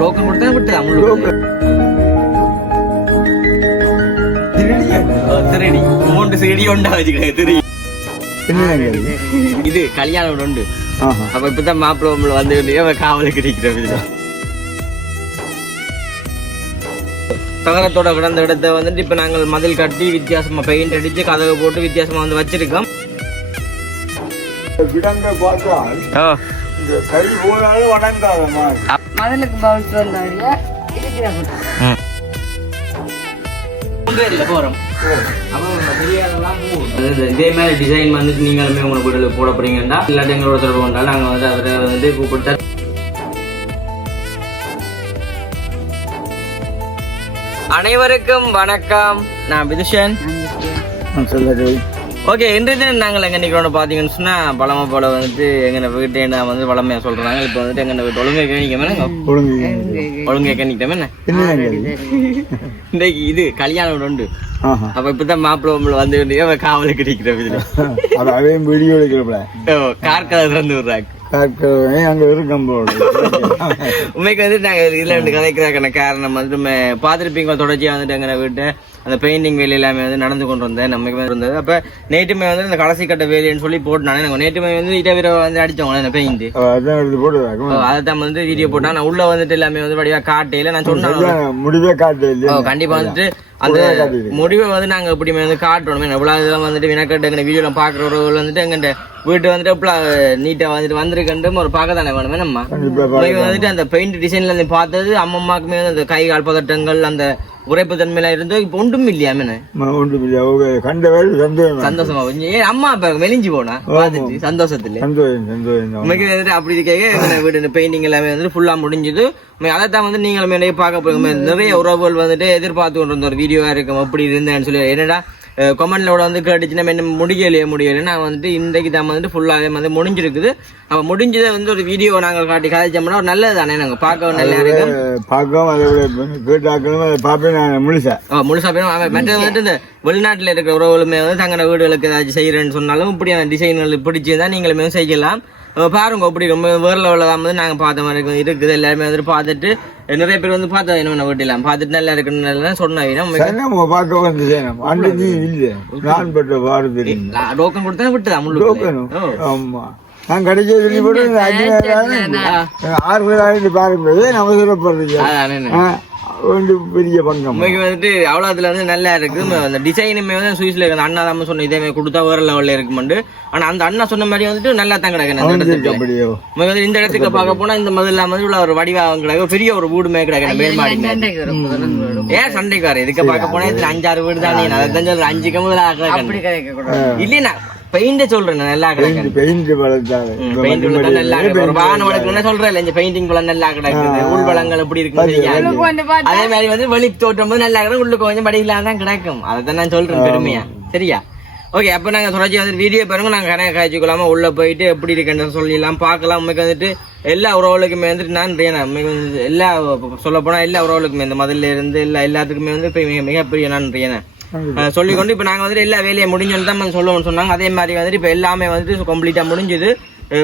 Token கொடுத்தா விட்டு அமுல் திருடி மூன்று சீடி உண்டா வச்சுக்கிறேன் திருடி. இது கல்யாணம் உண்டு. அப்ப இப்பதான் மாப்பிள்ளை வந்து காவலுக்கு இருக்கிற தகரத்தோட கிடந்த இடத்த வந்துட்டு இப்ப நாங்கள் மதில் கட்டி வித்தியாசமா பெயிண்ட் அடிச்சு கதவை போட்டு வித்தியாசமா வந்து வச்சிருக்கோம். கிடங்க பார்த்தால் இந்த கை போனாலும் வணங்காதம்மா மதலுக்கு பவுன்ஸ் வந்தாங்க இதே மாதிரி டிசைன் வந்துட்டு நீங்களுமே உங்களை வீட்டில் போட போறீங்கன்னா இல்லாட்டி எங்களோட தொடர்பு கொண்டாலும் நாங்கள் வந்து அவரை வந்து கூப்பிட்டு அனைவருக்கும் வணக்கம். நான் விதுஷன். சொல்லது ஓகே இன்றைய தினம் நாங்கள் எங்க நிக்கிறோம் பார்த்தீங்கன்னு சொன்னா பழமை போல வந்துட்டு எங்க வீட்டை நான் வந்து பழமையா சொல்றாங்க. இப்போ வந்துட்டு எங்க வீட்டு ஒழுங்கை கணிக்கமே ஒழுங்கு. கணிக்கிட்டோமே என்ன இன்றைக்கு இது கல்யாணம் உண்டு. அப்ப இப்பதான் மாப்பிள்ளை வந்து அவன் காவலுக்கு இருக்கிற இதுல அது வீடியோ எடுக்கிறப்பல. கார் கதை திறந்து விடுறாங்க. உண்மைக்கு வந்துட்டு நாங்க இதுல கதைக்கிறாக்கான காரணம் வந்து பார்த்துருப்பீங்க தொடர்ச்சியா வந்துட்டு எங்க வீட்டு அந்த பெயிண்டிங் வேலை எல்லாமே வந்து நடந்து கொண்டு வந்தேன் நமக்கு இருந்தது. அப்ப நேற்றுமே வந்து இந்த கடைசி கட்ட வேலைன்னு சொல்லி போட்டு நாங்க நேற்றுமே வந்து இரவு வந்து அடிச்சவங்க அந்த பெயிண்ட் அதை தான் வந்து வீடியோ போட்டா நான் உள்ள வந்துட்டு எல்லாமே வந்து வடிவா காட்டையில நான் சொன்னேன். முடிவே காட்டு கண்டிப்பா வந்துட்டு அந்த முடிவை வந்து நாங்க இப்படி வந்து காட்டணும்? எவ்வளவு இதெல்லாம் வந்துட்டு வினக்கட்டு எங்க வீடியோல பாக்குறவர்கள் வந்துட்டு எங்க வீட்டு வந்துட்டு எவ்வளவு நீட்டா வந்துட்டு வந்திருக்கன்ட்டு ஒரு பார்க்க தானே வேணுமே நம்ம? வந்துட்டு அந்த பெயிண்ட் டிசைன்ல இருந்து பார்த்தது அம்மம்மாக்குமே வந்து அந்த கை கால் பதட்டங்கள் அந்த உரைப்பு தன்மையில இருந்து இப்போ ஒன்றும் இல்லையாமே ஒன்றும் இல்லை அவங்க கண்ட வேலை சந்தோஷம் ஏன் அம்மா இப்ப மெலிஞ்சு போனா? பார்த்துட்டு சந்தோஷத்துல. சந்தோஷம் அப்படி இருக்க வீடு பெயிண்டிங் எல்லாமே வந்துட்டு ஃபுல்லா முடிஞ்சது. அதை தான் வந்து நீங்களும் நிறைய பார்க்க போறீங்க. நிறைய உறவுகள் வந்துட்டு எதிர்பார்த்து கொண்டு இருந்த ஒரு வீடியோவா இருக்கும். அப்படி இருந்தேன்னு சொல்லி என்னடா கொமெண்ட்ல கூட வந்து கேட்டுச்சுன்னா என்ன முடியலையே முடியல நான் வந்துட்டு இன்றைக்கு தான் வந்துட்டு ஃபுல்லாகவே வந்து முடிஞ்சிருக்குது. அப்ப முடிஞ்சதை வந்து ஒரு வீடியோ நாங்கள் காட்டி கதைச்சோம்னா ஒரு நல்லது தானே நாங்கள் பார்க்க நல்லா இருக்கும். பார்க்கவும் அதை அதை பார்ப்பேன் நான் முழுசா. ஆ, முழுசா போயிடும் அவன் மற்ற வந்துட்டு இந்த வெளிநாட்டுல இருக்கிற உறவுகளுமே வந்து தங்களோட வீடுகளுக்கு ஏதாச்சும் செய்யறேன்னு சொன்னாலும் இப்படியான டிசைன்கள் பிடிச்சிருந்தா நீங்களுமே செய்யலாம். பாருங்க இப்படி ரொம்ப வேற லெவலில் தான் வந்து நாங்கள் பார்த்த மாதிரி இருக்கு- இருக்குது எல்லாருமே வந்துட்டு பார்த்துட்டு நிறைய பேர் வந்து பார்த்தா என்ன வீட்டிலாம் பார்த்துட்டு நல்லா இருக்குன்னு சொன்னாங்க. நம்ம பார்க்க வந்து அன்னைக்கு இல்லை நான் பட்ட பாடு தெரியும். டோக்கன் கொடுத்தா விட்டு அமுல் டோக்கனும் ஆமா. நான் கடைசியாக சொல்லி போட்டு ஆறு பேர் ஆகிட்டு பாருங்க. ஏன் அவசரப்படுறீங்க ஆ, ஒன்று பெரிய பங்கம். உண்மைக்கு வந்துட்டு அவ்வளோத்துல வந்து நல்லா இருக்கு. அந்த டிசைனுமே வந்து சுவிஸ்ல இருக்கு அந்த அண்ணா தான் சொன்ன இதே மாதிரி கொடுத்தா வேற லெவல்ல இருக்குமெண்டு. ஆனா அந்த அண்ணா சொன்ன மாதிரி வந்துட்டு நல்லா தான் கிடக்கு இடத்துக்கு வந்து இந்த இடத்துக்கு பார்க்க போனா இந்த முதல்ல வந்து இவ்வளவு ஒரு வடிவா கிடக்கு. பெரிய ஒரு வீடுமே கிடக்கு மேல் மாடி மேல். சண்டைக்கு வரும். முதலும் வீடும். ஏன் சண்டைக்கு வர? இதுக்கு பார்க்க போனா இதுல அஞ்சாறு வீடு தானே. நான் அதான் சொல்றேன். அஞ்சு கம்புல அப்படி கதைக்க கூடாது இல்லையா பெயிண்ட சொல்றேன் நான் நல்லா கிடக்கு. பெயிண்ட் வளர்த்தாங்க பெயிண்ட் நல்லா கிடக்கு. ஒரு வாகனம் வளர்க்கணும்னு சொல்றேன் இல்ல இந்த பெயிண்டிங் பழம் நல்லா கிடக்குது உள் பழங்கள் எப்படி பார்த்தா அதே மாதிரி வந்து வெளி தோட்டம் போது நல்லா கிடக்கும் உள்ளுக்கு கொஞ்சம் படிக்கலாம் தான் கிடக்கும். அதை தான் நான் சொல்றேன் பெருமையா. சரியா? ஓகே அப்போ நாங்க தொடர்ச்சி வந்து வீடியோ பாருங்க. நாங்க கணக்கு காய்ச்சிக்கலாமா உள்ள போயிட்டு எப்படி இருக்குன்னு சொல்லிடலாம். பார்க்கலாம். உண்மைக்கு வந்துட்டு எல்லா உறவுகளுக்குமே வந்துட்டு நான் ரியனா உண்மைக்கு வந்து எல்லா சொல்ல போனா எல்லா உறவுகளுக்குமே இந்த முதல்ல இருந்து எல்லா எல்லாத்துக்குமே வந்து மிகப்பெரிய நான் ரியனா சொல்லிக்கொண்டு இப்போ நாங்கள் வந்துட்டு எல்லா வேலையும் முடிஞ்சோன்னு தான் சொல்லுவோம்னு சொன்னாங்க. அதே மாதிரி வந்துட்டு இப்போ எல்லாமே வந்துட்டு கம்ப்ளீட்டாக முடிஞ்சுது.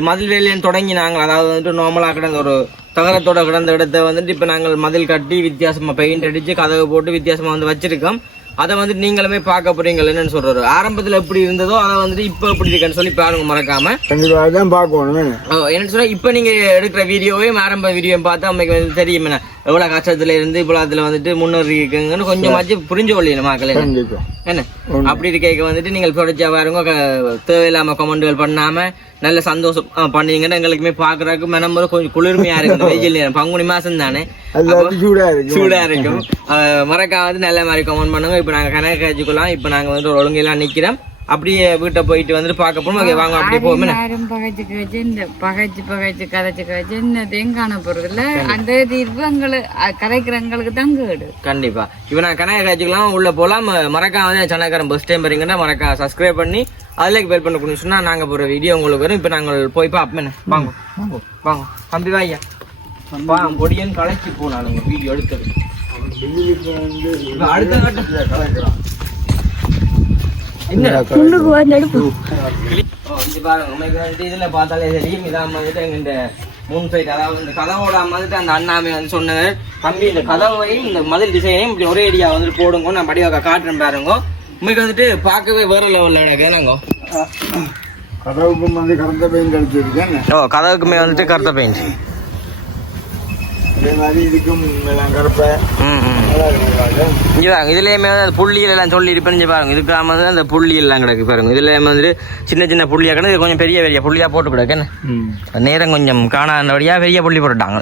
மதில் வேலையும் தொடங்கி நாங்கள் அதாவது வந்துட்டு நார்மலாக கிடந்த ஒரு தகரத்தோட கிடந்த இடத்த வந்துட்டு இப்போ நாங்கள் மதில் கட்டி வித்தியாசமாக பெயிண்ட் அடித்து கதவை போட்டு வித்தியாசமாக வந்து வச்சிருக்கோம். அதை வந்துட்டு நீங்களுமே பார்க்க போறீங்க என்னன்னு சொல்றாரு. ஆரம்பத்தில் எப்படி இருந்ததோ அதை வந்துட்டு இப்போ எப்படி இருக்குன்னு சொல்லி பாருங்க மறக்காம. கண்டிப்பாக தான் பார்க்கணும். ஓ, என்ன சொல்ல இப்போ நீங்க எடுக்கிற வீடியோவையும் ஆரம்ப வீடியோவையும் பார்த்தா உங்களுக்கு வந்து தெரியும் என்ன எவ்வளவு கஷ்டத்துல இருந்து இவ்வளவு அதுல வந்துட்டு முன்னேறி இருக்குங்கன்னு கொஞ்சமாச்சும் புரிஞ்சு கொள்ளணும் மக்கள். என்ன? அப்படி இருக்க வந்துட்டு நீங்கள் தொடர்ச்சியா பாருங்க தேவையில்லாம கமெண்ட்கள் பண்ணாம நல்ல சந்தோஷம் பண்ணீங்கன்னா எங்களுக்குமே பாக்குறதுக்கு மனம் ஒரு கொஞ்சம் குளிர்மையா இருக்கு இந்த வெயில் நேரம் பங்குனி மாசம் தானே. சூடாக சூடா இருக்கும். வந்து நல்ல மாதிரி கமெண்ட் பண்ணுங்க. இப்போ நாங்க கணக்கு காய்ச்சிக்கலாம் இப்போ நாங்க வந்து ஒரு ஒழுங்கெல்லாம் நிக்கிறோம். அப்படியே வீட்டை போயிட்டு வந்துட்டு பார்க்க போனோம் ஓகே வாங்க அப்படியே போவோம்? யாரும் பகைச்சு கழிச்சு இந்த பகைச்சு பகைச்சு கதைச்சு கதைச்சு என்னதையும் காண போறது இல்ல அந்த தீர்ப்பு எங்களுக்கு அஹ், கதைக்கிறவங்களுக்கு தான் கேடு. கண்டிப்பா. இப்போ நான் கணக்கு காய்ச்சிக்கலாம் உள்ள போலாம். ம- மறக்காம வந்து சனக்காரன் பஸ் டைம் வரீங்கன்னா மறக்காம சப்ஸ்கிரைப் பண்ணி அதுல பெல் பண்ண கொடுங்க சொன்னா நாங்க போற வீடியோ உங்களுக்கு வரும். இப்போ நாங்கள் போய் பார்ப்போம்? வாங்க வாங்க தம்பி வாய்யா. வா பொடியன் கலைச்சி போனாலுங்க வீடியோ எடுத்தது. அடுத்த கட்டம். முன்னுக்கு வந்து இதுல பார்த்தாலே தெரியும். இதான் வந்துட்டு இந்த மூணு சைடு அதாவது இந்த கதவோட வந்துட்டு அந்த அண்ணாமே வந்து சொன்னது. தம்பி இந்த கதவையும் இந்த மதில் டிசைனையும் இப்படி ஒரே அடியா வந்துட்டு போடுங்க நான் படிவாக்க காட்டுறேன் பாருங்க. உண்மைக்கு வந்துட்டு பார்க்கவே வேற லெவல்ல எனக்கு என்னங்கோ? கதவுக்கும் வந்து பெயிண்ட் அடிச்சிருக்கேன் ஓ கதவுக்குமே வந்துட்டு கருத்த பெயிண்ட். அதே மாதிரி இதுக்கும் எல்லாம் கருப்பை. ம் ம். நல்லா இருக்கு இங்க பாருங்க இதுலயுமே வந்து எல்லாம் சொல்லி இருப்பேன் இங்க பாருங்க. இதுக்காம வந்து அந்த புள்ளி எல்லாம் கிடக்கு பாருங்க. இதுல வந்துட்டு சின்ன சின்ன புள்ளியா கிடக்கு. இது கொஞ்சம் பெரிய பெரிய புள்ளியா போட்டு கிடக்கு. என்ன? நேரம் கொஞ்சம் காணாதபடியா பெரிய புள்ளி போட்டுட்டாங்க.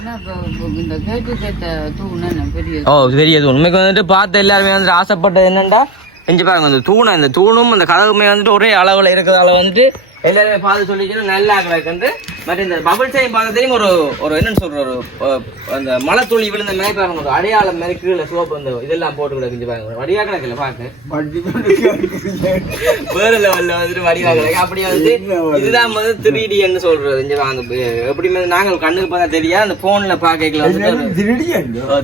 இந்த கேட்டு கேட்ட தூண் பெரிய ஓ பெரிய தூண். உண்மைக்கு வந்துட்டு பார்த்த எல்லாருமே வந்துட்டு ஆசைப்பட்டது என்னண்டா? இங்க பாருங்க அந்த தூணை இந்த தூணும் அந்த கதவுமே வந்துட்டு ஒரே அளவுல இருக்கிறதால வந்துட்டு எல்லாருமே பார்த்து சொல்லிச்சு நல்லா கிடக்குன்ட்டு மற்ற இந்த பபிள் சைன் பார்த்ததையும் ஒரு ஒரு என்னன்னு சொல்ற ஒரு அந்த மலை துளி விழுந்த மாதிரி பாருங்க ஒரு அடையாளம் மாதிரி கீழே சோப்பு இந்த இதெல்லாம் போட்டு கிடக்குஞ்சு பாருங்க. வடிவா கிடக்குல பாக்க வட்டி வேற லெவல்ல வந்துட்டு வடிவா கிடக்கு அப்படி வந்து இதுதான் வந்து த்ரீ சொல்றது இங்க வாங்க எப்படி நாங்கள் கண்ணுக்கு பார்த்தா தெரியாது. அந்த போன்ல பாக்கல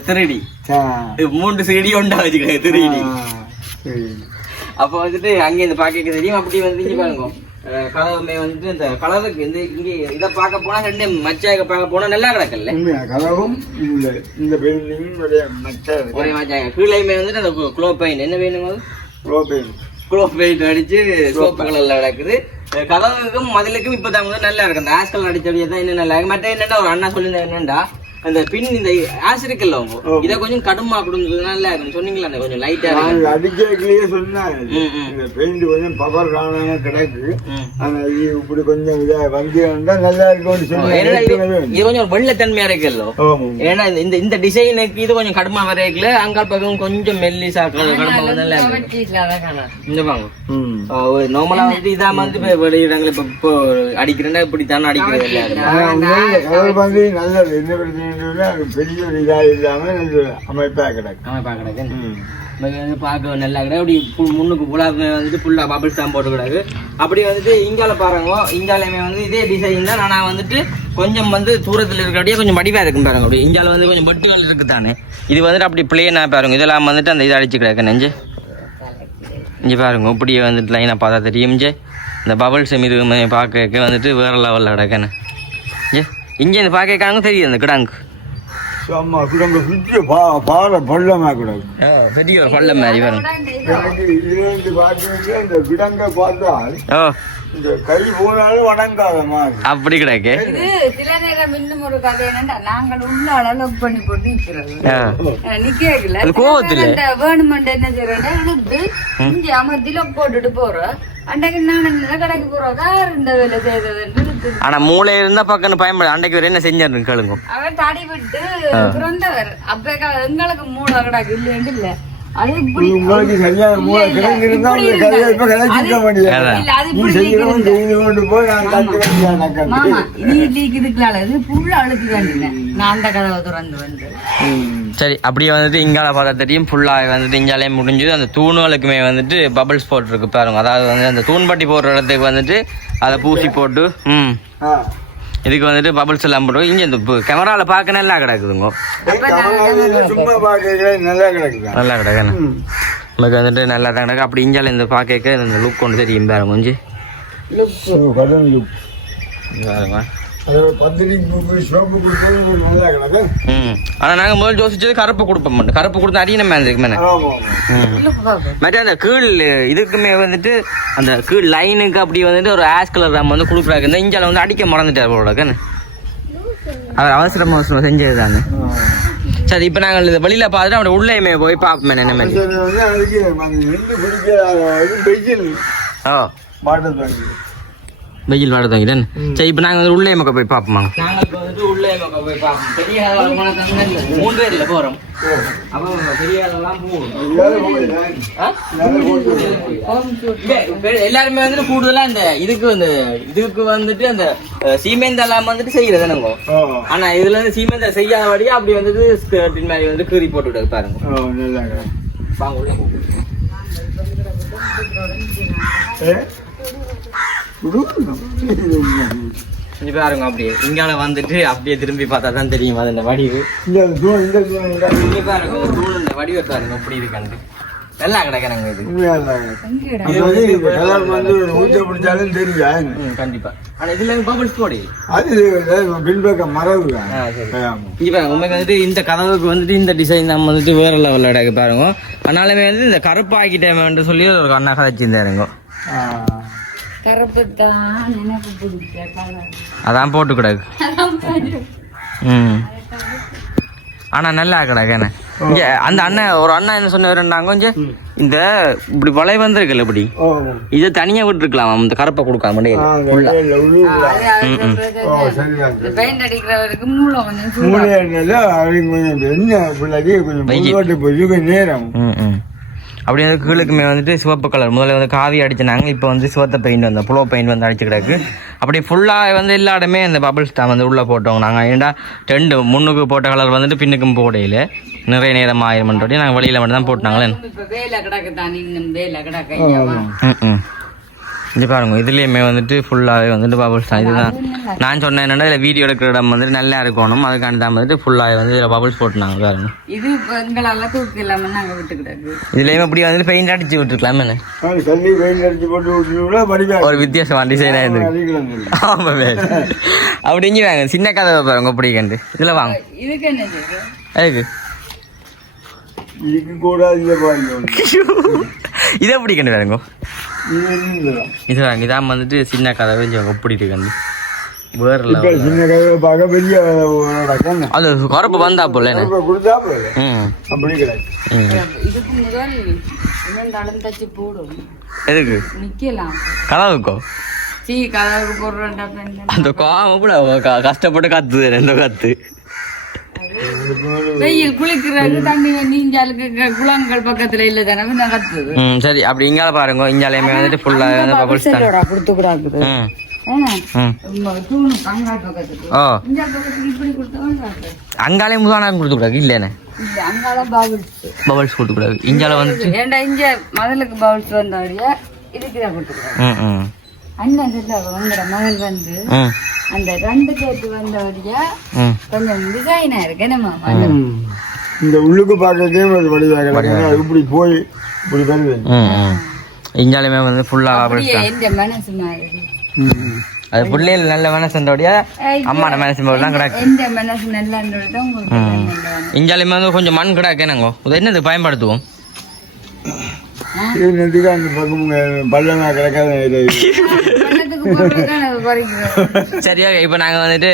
திருடி மூன்று சிடி ஒண்டா வச்சுக்கிறேன் திருடி அப்போ வந்துட்டு அங்கே இந்த பாக்க தெரியும். அப்படி வந்து பாருங்க. கதவுமே வந்துட்டு இந்த கலருக்கு இந்த இங்க இதை பார்க்க போனா ரெண்டே மச்சாக பார்க்க போனா நல்லா கிடக்கல கதவும் இந்த பெயிண்டிங் ஒரே மச்சா ஒரே மச்சாக கீழேயுமே வந்துட்டு அந்த குளோ பெயிண்ட் என்ன வேணும் ப்ரோ பெயிண்ட் குளோ பெயிண்ட் அடிச்சு சோப்பு கலர்ல கிடக்குது அஹ் கதவுக்கும் மதிலுக்கும் இப்பதான் வந்து நல்லா இருக்கு. அந்த ஆஸ்கல் அடிச்சபடியே தான் இன்னும் நல்லா இருக்கு. மற்ற என்னடா ஒரு அண்ணா சொல்லியிருந்தா என்னண்டா? அந்த பின் இந்த ஆஸ் இருக்குல்ல அவங்க இதை கொஞ்சம் கடுமா இருக்கும். சொன்னீங்களா அந்த கொஞ்சம் லைட்டா இருக்கு ம், ம். இந்த பெயிண்ட் கொஞ்சம் பவர் காணாம கிடக்கு. இது இப்படி கொஞ்சம் இதா வந்து வந்தா நல்லா இருக்கும்னு ஏன்னா இது கொஞ்சம் வெள்ளத்தன்மையா இருக்குல்ல. ஏன்னா இந்த- இந்த இந்த டிசைனுக்கு இது கொஞ்சம் கடுமா வரைக்கல அங்கால் பக்கம் கொஞ்சம் மெல்லிசா கடுமா வந்து நல்லா இந்த பாங்க ம். நார்மலா வந்து இதா வந்து இப்ப வெளியிடங்கள் இப்ப அடிக்கிறேன்னா இப்படி தானே அடிக்கிறது நல்லது. என்ன பிரச்சனை அது பெரிய ஒரு இதா இல்லாம நல்ல அமைப்பா கிடக்கு. ஆமா பாக்கிறேன் ம். வந்து பார்க்க நல்லா கிடக்கு. அப்படி முன்னுக்கு புலா வந்துட்டு ஃபுல்லா பபிள்ஸ் தான் போட்டு கிடக்கு அப்படி வந்துட்டு இங்கால பாருங்க. இங்காலையுமே வந்து இதே டிசைன் தான். ஆனா வந்துட்டு கொஞ்சம் வந்து தூரத்துல இருக்கிறபடியே கொஞ்சம் வடிவா இருக்கும் பாருங்க. அப்படி இங்கால வந்து கொஞ்சம் பட்டுகள் இருக்கு தானே. இது வந்துட்டு அப்படி பிளேனா பாருங்க. இதெல்லாம் வந்துட்டு அந்த இதை அடிச்சு கிடக்கு. நெஞ்சு. இங்கே பாருங்க. இப்படியே வந்துட்டு லைனாக பார்த்தா தெரியும் இந்த பபிள்ஸ் மீது பார்க்க வந்துட்டு வேற லெவலில் கிடக்குன்னு. இங்கே இங்கே இந்த பார்க்க தெரியும் இந்த கிடாங்கு. சும்மா குடும்ப சுற்றி பா பாறை பள்ளமா கிடக்கு பெரிய ஒரு பள்ளம் மாதிரி வரும். இந்த கிடங்க பார்த்தால் இந்த கை போனாலும் வணங்காத மாதிரி. அப்படி கிடக்கு இது சில நேரம் இன்னும் ஒரு கதை என்னன்னா நாங்கள் உள்ள அளவு பண்ணி போட்டு நிக்கல கோவத்துல? வேணுமெண்ட் என்ன செய்யறேன் இழுத்து இங்க அமர்த்தில போட்டுட்டு போறோம். அன்றைக்கு நான் என்ன கடைக்கு போறோம்? யார் இந்த வேலை செய்ததுன்னு ஆனா மூளை இருந்தா பக்கம்னு பயன்பட அன்றைக்கு ஒரு என்ன செஞ்சாரு கேளுங்க. அவர் தடி விட்டு பிறந்தவர். அப்ப எங்களுக்கு மூளை கிடக்கு இல்லைன்னு இல்ல. நான் அந்த கதவை திறந்து வந்து. சரி அப்படியே வந்துட்டு இங்கால பார்த்தா தெரியும் ஃபுல்லாக வந்துட்டு இங்காலே முடிஞ்சது. அந்த தூணுகளுக்குமே வந்துட்டு பபிள்ஸ் போட்டிருக்கு பாருங்க. அதாவது வந்து அந்த தூண்பட்டி போடுற இடத்துக்கு வந்துட்டு அதை பூசி போட்டு ம். இதுக்கு வந்துட்டு பபிள்ஸ் எல்லாம் போட்டு இங்கே இந்த கேமராவில் பார்க்க நல்லா கிடக்குதுங்க. நல்லா கிடைக்குதா? நல்லா கிடக்குன்னு நமக்கு வந்துட்டு நல்லா தான் கிடக்கு. அப்படி இஞ்சால இந்த பார்க்க இந்த லுக் கொண்டு தெரியும் பாருங்க கொஞ்சம் ஆனால் நாங்கள் முதல் யோசிச்சது கருப்பு கொடுப்போம் மட்டும். கருப்பு கொடுத்தா அடியும் மேலே இருக்கு மேலே. மற்ற அந்த கீழ் இதுக்குமே வந்துட்டு அந்த கீழ் லைனுக்கு அப்படி வந்துட்டு ஒரு ஆஷ் கலர் நம்ம வந்து கொடுக்குறாங்க. இந்த இஞ்சால வந்து அடிக்க மறந்துட்டார் போல கண்ணு அவர் அவசரம் அவசரம் செஞ்சது தானே சரி இப்போ நாங்கள் இது வெளியில் பார்த்துட்டு அவட உள்ளேயுமே போய் பார்ப்போமே என்ன மாதிரி. ஓ. வெயில் வாட தங்கிட்டேன் சரி இப்போ நாங்கள் வந்து உள்ளே மக்க போய் பார்ப்போமா நாங்கள் இப்போ வந்துட்டு உள்ளே மக்க போய் பார்ப்போம் பெரிய மூணு பேரில் போகிறோம் அப்போ பெரிய ஆளெல்லாம் போகணும் ஆ? இல்ல, இப்ப எல்லாருமே வந்துட்டு கூடுதலா இந்த இதுக்கு வந்து இதுக்கு வந்துட்டு அந்த எல்லாம் வந்துட்டு செய்யறது என்னங்க ஆனா இதுல இருந்து சீமெண்ட் செய்யாதபடியா அப்படி வந்துட்டு ஸ்கர்ட்டின் மாதிரி வந்து கீறி போட்டு விடுறது பாருங்க. வாங்க உள்ள. இங்க பாருங்க அப்படியே. இங்கால வந்துட்டு அப்படியே திரும்பி பார்த்தா தான் தெரியும் அது அந்த வடிவு. இங்க பாருங்க இந்த தூள் இந்த வடிவை பாருங்க அப்படி இருக்காண்டு நல்லா கிடக்குறாங்க இது. கலர் வந்து ஊஞ்ச பிடிச்சாலும் தெரியும் ம், கண்டிப்பா. ஆனா இதுல பபிள்ஸ் போடு. அது பின்பக்கம் மரபு பாருங்க உண்மைக்கு வந்துட்டு இந்த கதவுக்கு வந்துட்டு இந்த டிசைன் நம்ம வந்துட்டு வேற லெவல்ல அடக்கு பாருங்க. அதனாலுமே வந்து இந்த கருப்பாக்கிட்டேன் சொல்லி ஒரு அண்ணா கதைச்சிருந்தாருங்க ஆ. கருப்பு தான் எனக்கு பிடிச்ச கலர். அதான் போட்டு கிடக்கு. ம். ஆனா நல்லா கிடக்கு என்ன இங்க அந்த அண்ணன் ஒரு அண்ணன் என்ன சொன்னவருன்னாங்க கொஞ்சம் இந்த இப்படி வளை வந்திருக்குல்ல இப்படி. இதை தனியா விட்டுருக்கலாம்? இந்த கருப்பை கொடுக்காம நேரம். ம் ம் அப்படி வந்து கீழுக்குமே வந்துட்டு சிவப்பு கலர் முதல்ல வந்து காவி அடிச்சினாங்க இப்போ வந்து சிவத்த பெயிண்ட் வந்து புலோ பெயிண்ட் வந்து அடிச்சு கிடக்கு. அப்படி ஃபுல்லாக வந்து எல்லா இடமே அந்த பபிள்ஸ் தான் வந்து உள்ளே போட்டோம். நாங்கள் ஏன்டா ரெண்டு முன்னுக்கு போட்ட கலர் வந்துட்டு பின்னுக்கும் போடையில. நிறைய நேரம் ஆயிருமன்றோடி நாங்கள். வெளியில் மட்டும் தான் போட்டாங்களே இது பாருங்க இதுலேயுமே வந்துட்டு ஃபுல்லாகவே வந்துட்டு பபிள்ஸ் தான். இதுதான். நான் சொன்னேன் என்னன்னா இதில் வீடியோ எடுக்கிற இடம் வந்துட்டு நல்லா இருக்கணும். அதுக்காண்டி தான் வந்துட்டு ஃபுல்லாக வந்து இதில் பபிள்ஸ் போட்டுனாங்க பாருங்க. இது இப்ப எங்களால தூக்கி இல்லாம நாங்க விட்டு கிடக்கு இதுலேயுமே இப்படி வந்துட்டு பெயிண்ட் அடிச்சு விட்டுருக்கலாமே என்ன? ஒரு வித்தியாசமான அடிக்கலாம் தெரியும். ஆமாமே. அப்படி இங்கே வாங்க சின்ன கதவை பாருங்க அப்படி கண்டு இதில் வாங்க. இதுக்கு என்ன அதுக்கு. இதுக்கு கூட இதை எப்படி கண்டு பாருங்க? இது இருந்ததுதான். இது வாங்க இதான் வந்துட்டு சின்ன கதவை கொஞ்சம் ஒப்பிடி கண்டு வேற இப்ப level. சின்ன கதவை பார்க்க பெரிய கண்ணு அது குறப்பு வந்தா போல அப்படி கிடையாது. போடும்? எதுக்கு? நிக்கலாம். கதவுக்கோ சீ. அந்த கோவம் கூட கஷ்டப்பட்டு கத்துது ரெண்டு கத்து. வெயில் குளிக்கிறது தண்ணி நீஞ்சாலுக்கு குளங்கள் பக்கத்துல இல்ல தானே ம் சரி அப்படி இங்கால பாருங்க இங்காலையுமே வந்துட்டு ஃபுல்லாக வந்து பபிள்ஸ் தான் கொடுத்து கூடாது அங்காலே முதானா கொடுத்து கூடாது இல்லைண்ணே இந்த அங்கால பவுல்ஸ் பபிள்ஸ் கொடுத்து கூடாது இங்கால வந்துட்டு ஏண்டா இங்க மதலுக்கு இதுக்கு தான் அண்ணன் சொல்ல உங்களோட மகள் வந்து ம் அந்த ரெண்டு கேட்டு வந்தவரையா ம் கொஞ்சம் டிசைனா இருக்கு என்னம்மா இந்த உள்ளுக்கு பார்க்கறதே ஒரு இப்படி போய் இப்படி வருது. வந்து ஃபுல்லாக அப்படியே தான் மனசு மாதிரி. அது பிள்ளைகள் நல்ல மனசுன்றோடைய அம்மா நம்ம மனசு போலாம் கிடக்கு. எந்த மனசு நல்லா வந்து கொஞ்சம் மண் கிடக்கு இது என்னது? பயன்படுத்துவோம். இது நெடுக்க அந்த பக்கம் பள்ளமா கிடக்காத இது. பண்ணத்துக்கு போடுறதுக்கான குறைக்கிறோம். சரியா இப்போ நாங்கள் வந்துட்டு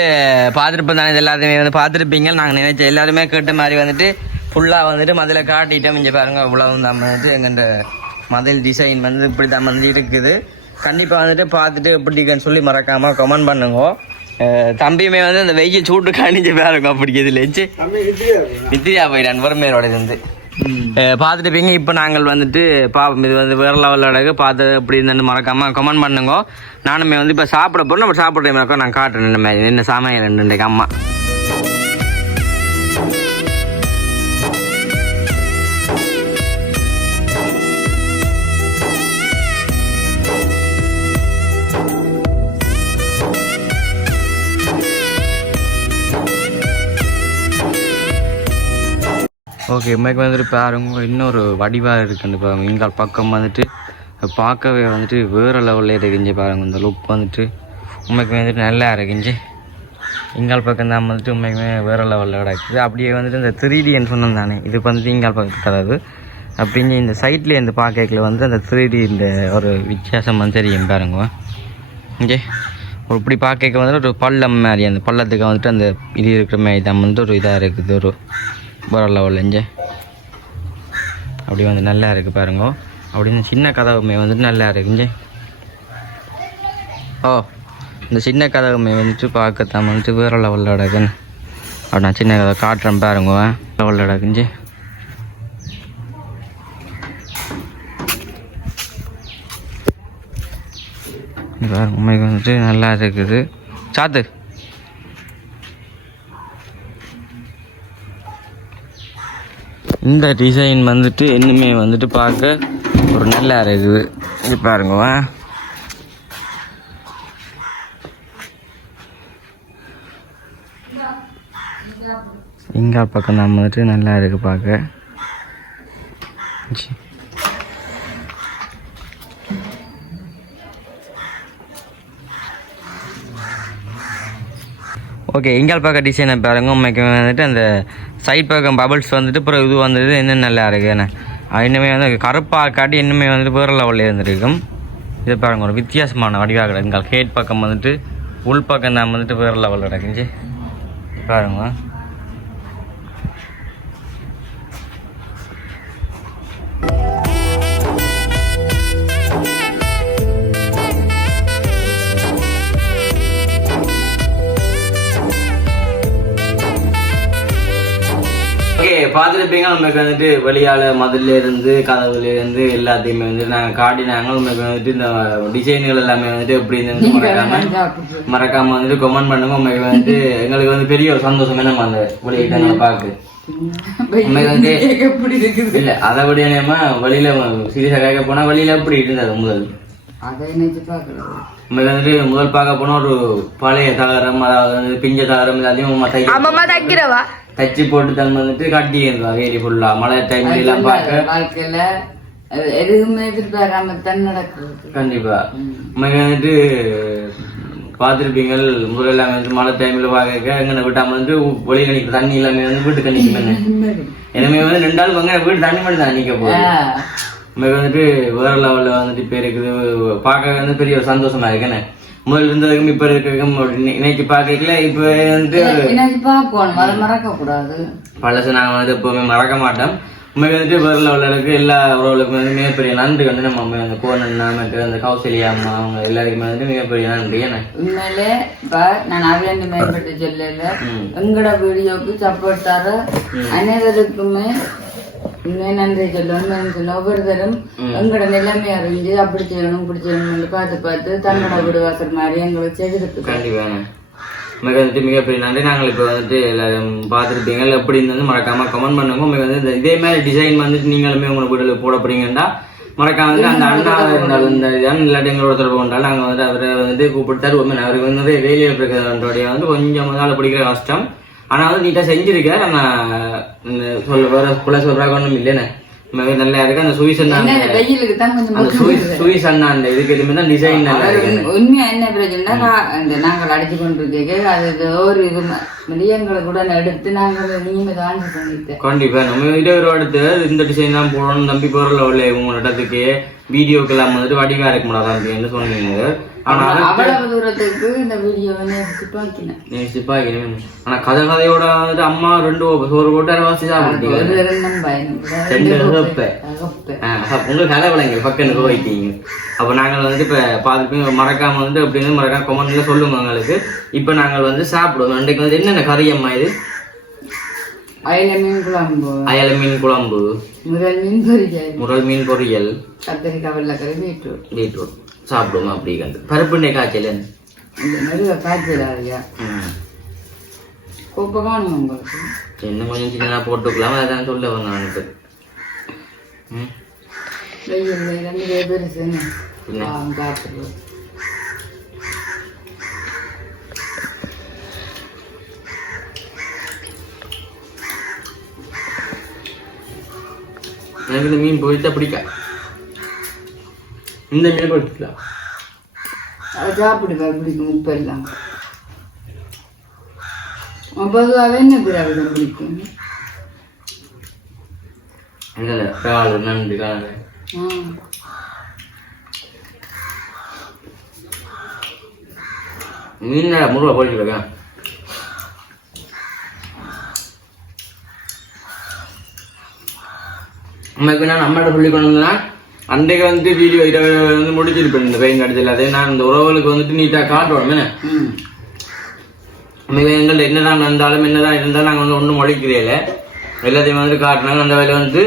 பார்த்துருப்போம் தானே இது எல்லாத்தையுமே வந்து பார்த்துருப்பீங்க. நாங்கள் நினைச்ச எல்லாருமே கேட்ட மாதிரி வந்துட்டு ஃபுல்லாக வந்துட்டு மதில காட்டிட்டோம். இங்கே பாருங்க இவ்வளவு தான் வந்துட்டு எங்கள்கிட்ட மதில் டிசைன் வந்து இப்படி தான் வந்து இருக்குது. கண்டிப்பாக வந்துட்டு பார்த்துட்டு எப்படி இருக்குன்னு சொல்லி மறக்காமல் கமெண்ட் பண்ணுங்க. தம்பியுமே வந்து அந்த வெயில் சூட்டு காணிச்சு பாருங்க அப்படி இதில் வச்சு. நித்யா போயிடான் வறுமையோட இருந்து பார்த்துட்டுப்பீங்க. இப்போ நாங்கள் வந்துட்டு பாப்போம் இது வந்து வேற லெவலில் அழகு பார்த்து எப்படி இருந்தேன்னு மறக்காம கமெண்ட் பண்ணுங்க. நானுமே வந்து இப்போ சாப்பிட போகிறோம் நம்ம சாப்பிட்ற மாதிரி நான் காட்டுறேன். இந்த மாதிரி என்ன சமையல் ரெண்டு அம்மா. ஓகே இம்மைக்கு வந்துட்டு பாருங்க. இன்னொரு வடிவாக இருக்குன்னு பாருங்க இங்கால் பக்கம் வந்துட்டு பார்க்கவே வந்துட்டு வேறு லெவலில் இருக்குஞ்சு பாருங்க. இந்த லுக் வந்துட்டு உண்மைக்கு வந்துட்டு நல்லா இருக்குஞ்சு இங்கால் பக்கம் தான் வந்துட்டு உண்மைக்குமே வேறு லெவலில் கிடக்குது அப்படியே வந்துட்டு இந்த த்ரீ டின்னு சொன்னோம் தானே. இது வந்துட்டு இங்கால் பக்கம் அதாவது அப்படின்னு இந்த சைட்லேயே இந்த பார்க்கல வந்து அந்த த்ரீ டி இந்த ஒரு வித்தியாசம் வந்து தெரியும் பாருங்க. இங்கே ஒரு இப்படி பார்க்க வந்துட்டு ஒரு பள்ளம் மாதிரி அந்த பள்ளத்துக்கு வந்துட்டு அந்த இது இருக்கிற மாதிரி தான் வந்துட்டு ஒரு இதாக இருக்குது. ஒரு பரவாயில்ல லெவலில் அப்படி வந்து நல்லா இருக்குது பாருங்க. அப்படி இந்த சின்ன கதவுமே வந்துட்டு நல்லா இருக்குங்க ஓ இந்த சின்ன கதவுமே வந்துட்டு பார்க்கத்தான் வந்துட்டு வேற லெவலில் கிடக்குன்னு. அப்படி நான் சின்ன கதை காட்டுறேன் பாருங்க. லெவலில் கிடக்குஞ்சு பாருங்க உண்மைக்கு வந்துட்டு நல்லா இருக்குது. சாத்து. இந்த டிசைன் வந்துட்டு இன்னுமே வந்துட்டு பார்க்க ஒரு நல்லா இருக்குது. இது பாருங்க இங்கா பக்கம் தான் வந்துட்டு நல்லா இருக்குது பார்க்க. ஓகே இங்கால் பார்க்க டிசைனை பாருங்க. உண்மைக்கு வந்துட்டு அந்த சைட் பக்கம் பபிள்ஸ் வந்துட்டு அப்புறம் இது வந்துட்டு இன்னும் நல்லா இருக்குதுண்ணே என்ன? இன்னுமே வந்து கருப்பாக காட்டி இன்னுமே வந்துட்டு வேறு லெவலில் இருந்திருக்கும். இது பாருங்க ஒரு வித்தியாசமான வடிவாக கிடக்கு ஹேட் பக்கம் வந்துட்டு உள் பக்கம் தான் வந்துட்டு வேறு லெவலில் கிடக்குச்சு பாருங்க. ஓகே பார்த்துருப்பீங்க நமக்கு வந்துட்டு வெளியால மதுல இருந்து கதவுல இருந்து எல்லாத்தையுமே வந்து நாங்கள் காட்டினாங்க. உங்களுக்கு வந்துட்டு இந்த டிசைன்கள் எல்லாமே வந்துட்டு எப்படி இருந்து மறக்காம மறக்காம வந்துட்டு கமெண்ட் பண்ணுங்க. உங்களுக்கு வந்துட்டு எங்களுக்கு வந்து பெரிய ஒரு சந்தோஷம். என்ன அந்த பார்க்கு. வந்து எப்படி இருக்குது? இல்ல அதை விட வெளியில சீரியஸா கேட்க போனா வெளியில எப்படி இருந்தது முதல்? வந்துட்டு முதல் பார்க்க போனா ஒரு பழைய தகரம் அதாவது பிஞ்ச தகரம் எல்லாத்தையும் தைக்க தச்சு போட்டு தன் வந்துட்டு கட்டி இருந்தா வேலி ஃபுல்லா மழை டைம்ல எல்லாம் பார்க்க வாழ்க்கையில எதுவுமே எதிர்பாராம தான் நடக்குது கண்டிப்பா உண்மைக்கு வந்துட்டு பார்த்துருப்பீங்கள் முதல்ல வந்து மழை டைம்ல பார்க்க எங்க விட்டாம வந்து வெளியே நினைக்கிற தண்ணி எல்லாமே வந்து வீட்டுக்கு நிற்கும் எனவே வந்து ரெண்டு நாள் வாங்க வீட்டு தண்ணி மட்டும் தான் நிக்க போகுது உண்மைக்கு வந்துட்டு வேற லெவல்ல வந்துட்டு இப்ப இருக்குது பார்க்க வந்து பெரிய சந்தோஷமா இருக்குன்னு முதல்ல இருந்ததுக்கும் இப்ப இருக்கிறதுக்கும் நினைச்சு பார்க்கல இப்ப வந்துட்டு நினைச்சு பார்க்கணும். அதை மறக்க கூடாது பழசு நாங்கள் வந்து எப்பவுமே மறக்க மாட்டோம். உண்மைக்கு வந்துட்டு வேற லெவலுக்கு எல்லா உறவுகளுக்கும் வந்து மிகப்பெரிய நன்றி வந்து நம்ம அம்மா, அந்த மற்ற அந்த கௌசல்யா அம்மா அவங்க எல்லாருக்குமே வந்து மிகப்பெரிய நன்றி. என்ன? உண்மையிலே இப்ப நான் அதுலேருந்து மேம்பட்டு சொல்லல எங்கட வீடியோக்கு சப்போர்ட் தர அனைவருக்குமே உண்மையை நன்றி சொல்லுவோம் சொல்ல ஒவ்வொருத்தரும் எங்கட நிலைமை அறிஞ்சு அப்படி செய்யணும் இப்படி செய்யணும்னு பார்த்து பார்த்து தன்னோட வீடு வாசல் மாதிரி எங்களுக்கு செய்திருக்கு கண்டிப்பாங்க. மிக வந்துட்டு மிகப்பெரிய நன்றி. நாங்கள் இப்போ வந்துட்டு எல்லாரும் பார்த்துருப்பீங்க. எப்படி இருந்து மறக்காம கமெண்ட் பண்ணுங்க. உங்களுக்கு வந்து இதே மாதிரி டிசைன் வந்துட்டு நீங்களுமே உங்களுக்கு வீட்டில் போட போறீங்கன்னா மறக்காம வந்து அந்த அண்ணா இருந்தாலும் இந்த இதான் இல்லாட்டி எங்களோட தொடர்பு கொண்டாலும் நாங்கள் வந்து அவரை வந்து கூப்பிட்டு தருவோம். அவருக்கு வந்து வேலையில் இருக்கிறதோடைய வந்து கொஞ்சம் நாள் பிடிக்கிற கஷ்டம். ஆனா வந்து நீட்டா செஞ்சிருக்காரு ஆனா இந்த சொல்ல வேற குல சொல்றாங்க ஒண்ணும் இல்லைன்னு. நல்லா இருக்கு. அந்த சுவிஸ் அண்ணா அந்த சுவிஸ் சுவிஸ் அண்ணா அந்த இதுக்கு எதுவுமே தான் டிசைன் நல்லா இருக்கு. உண்- உண்மையா என்ன பிரச்சனைனா இந்த நாங்கள் அடிச்சு கொண்டிருக்கேன் அது ஒரு இது மில்லியன்களை கூட எடுத்து நாங்கள் நீங்க தான் பண்ணிட்டேன் கண்டிப்பா. நம்ம வீடியோ அடுத்து இந்த டிசைன் தான் போடணும் தம்பி பொருள் உள்ள உங்க இடத்துக்கு. வீடியோக்கு எல்லாம் வந்துட்டு வடிவா இருக்க முடியாது அப்படின்னு சொன்னீங்க? அவ்வளவு தூரத்துக்கு இந்த கதை கதையோட அம்மா ரெண்டு சோறு போட்டு அரைவாசி ரெண்டு அகப்பை. உங்களுக்கு கதை விளங்க பக்கம் வைத்தீங்க அப்ப நாங்கள் வந்து இப்ப பார்த்துப்பீங்க மறக்காம வந்து அப்படின்னு மறக்காம கமெண்ட்ல சொல்லுங்க எங்களுக்கு. இப்ப நாங்கள் வந்து சாப்பிடுவோம். அன்றைக்கு வந்து என்னென்ன கறி அம்மா இது? அயல மீன் குழம்பு. அயல மீன் குழம்பு. முதல் மீன் பொரிச்சல் முரல் மீன் பொரியல். கத்திரிக்காய் வெள்ளக்கறி பீட்ரூட். பீட்ரூட். சாப்பிடுவோம் அப்படி கண்டு பருப்புண்ணே காய்ச்சல் இந்த மாதிரி காய்ச்சல் ஆகுயா ம். கோப்பை காணும் உங்களுக்கு. இன்னும் கொஞ்சம் சின்னதாக போட்டுக்கலாம் அதான் சொல்ல வந்தேன் எனக்கு ம். காத்துருவோம் எனக்கு இந்த மீன் பொரிச்சா பிடிக்க? இந்த மீன் பொரிக்கலாம் அதை சாப்பிடுவா பிடிக்கும் உப்பு எல்லாம் பொதுவாகவே என்ன பிராவிடம் பிடிக்கும். கால் நண்டு கால். மீன் முருகா பொரிச்சிருக்கேன் உண்மைக்கு நான் அம்மாட்ட சொல்லி கொண்டு வந்தேன்னா அன்றைக்கு வந்து வீடியோ இதை வந்து முடிச்சிருப்பேன். இந்த பெயின் கடிச்சல் அதே நான் இந்த உறவுகளுக்கு வந்துட்டு நீட்டாக காட்டுவோம் என்ன? ம். உண்மையிலே எங்கள்ட்ட என்னதான் நடந்தாலும் என்னதான் இருந்தாலும் நாங்கள் வந்து ஒன்றும் முளைக்கிறேல எல்லாத்தையும் வந்து காட்டினாங்க அந்த வேலை வந்து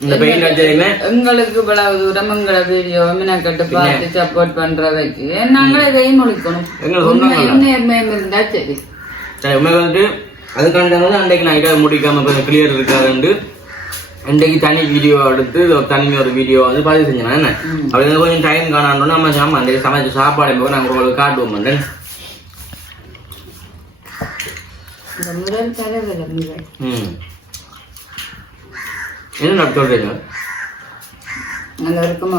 இந்த பெயின் அடிச்சதையுமே எங்களுக்கு இவ்வளவு தூரம் எங்களை வீடியோ மினக்கட்டு பார்த்து சப்போர்ட் பண்றதுக்கு நாங்களே எங்களுக்கு சொன்னாங்க நேர்மையம் இருந்தா சரி. சரி உண்மை வந்துட்டு அதுக்காண்ட வந்து அன்றைக்கு நான் இதை முடிக்காம கிளியர் இருக்காதுண்டு இன்றைக்கு தனி வீடியோ எடுத்து தனி ஒரு வீடியோ வந்து பதிவு செஞ்சேன் என்ன? அப்படி கொஞ்சம் டைம் காணாண்டோன்னு நம்ம சாமா அன்றைக்கு சமைச்ச சாப்பாடு போக நாங்கள் உங்களுக்கு காட்டுவோம் என்ன சொல்றீங்க நல்லா இருக்குமா.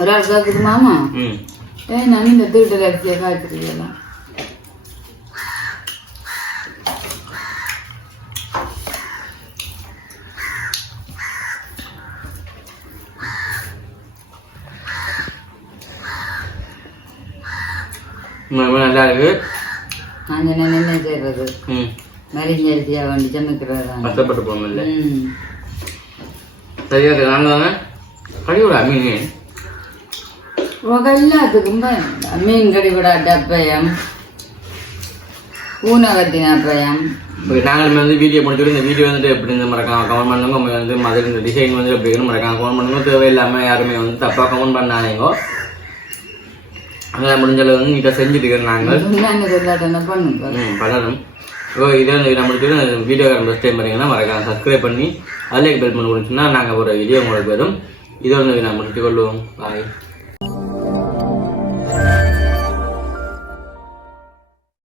ஒரு ஆள் கேக்குது மாமா. ஏன் நான் இந்த தீட்டு அரிசியை நல்லா இருக்கு. நாங்கள் என்ன செய்யறது ம். மரிஞ்ச அரிசியாக வேண்டி சமைக்கிறதா கஷ்டப்பட்டு போகல சரியா இருக்கு நாங்கள் கழிவுடா மீன்? எல்லாத்துக்கும் மீன் கடிவிடாட்ட அப்பயம் பூனை கட்டின அப்பயம். நாங்கள் வந்து வீடியோ முடிச்சுட்டு இந்த வீடியோ வந்துட்டு எப்படி இருந்து மறக்காம கமெண்ட் பண்ணுங்க. வந்து மதுரை இந்த டிசைன் வந்து எப்படி இருக்குன்னு மறக்காம கமெண்ட் பண்ணுங்க. தேவையில்லாமல் யாருமே வந்து தப்பாக கமெண்ட் பண்ணாதீங்க. அதனால் முடிஞ்ச அளவு வந்து நீட்டாக செஞ்சுட்டு நாங்கள் பண்ணணும் ஓ இதே நம்ம முடிச்சுட்டு வீடியோ ஃபஸ்ட் டைம் பண்ணீங்கன்னா மறக்காம சப்ஸ்கிரைப் பண்ணி அதில் பெல் பண்ணி கொடுத்துன்னா நாங்கள் ஒரு வீடியோ உங்களுக்கு வரும் இதை வந்து நான் முடிச்சு கொள்வோம் பாய்